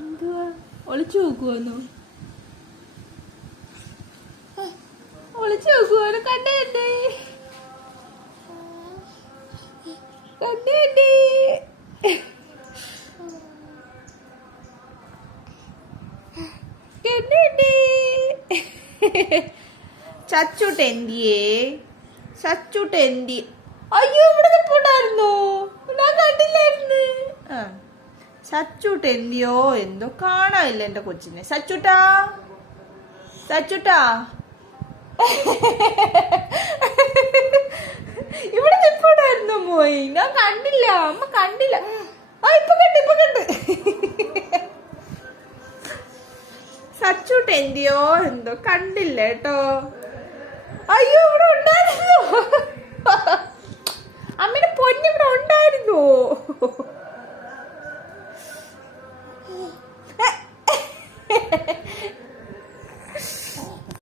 എന്തുവാ ഒളിച്ചു നോക്കുവാന്നോ? ഒളിച്ചു നോക്കുവാണ്. കണ്ടേ കണ്ടേ കണ്ടേ കണ്ടേ. ചച്ചുട്ടെന്തിയേ? ചച്ചുട്ടെന്തി? അയ്യോ, ഇവിടെ നിൽപ്പുണ്ടായിരുന്നോ? ഞാൻ കണ്ടില്ലായിരുന്നു. സച്ചൂട്ടെന്തിയോ എന്തോ കാണാനില്ല എന്റെ കൊച്ചിനെ. സച്ചൂട്ടാ, സച്ചൂട്ടാ, ഇവിടെ നിൽപ്പുണ്ടായിരുന്നു. പോയി, ഞാൻ കണ്ടില്ല. അമ്മ കണ്ടില്ല. ഇപ്പൊ കണ്ട്. സച്ചൂട്ടെന്തിയോ എന്തോ കണ്ടില്ല കേട്ടോ. അയ്യോ, ഇവിടെ ഉണ്ടായിരുന്നു. അമ്മയുടെ പൊന്നിവിടെ ഉണ്ടായിരുന്നു.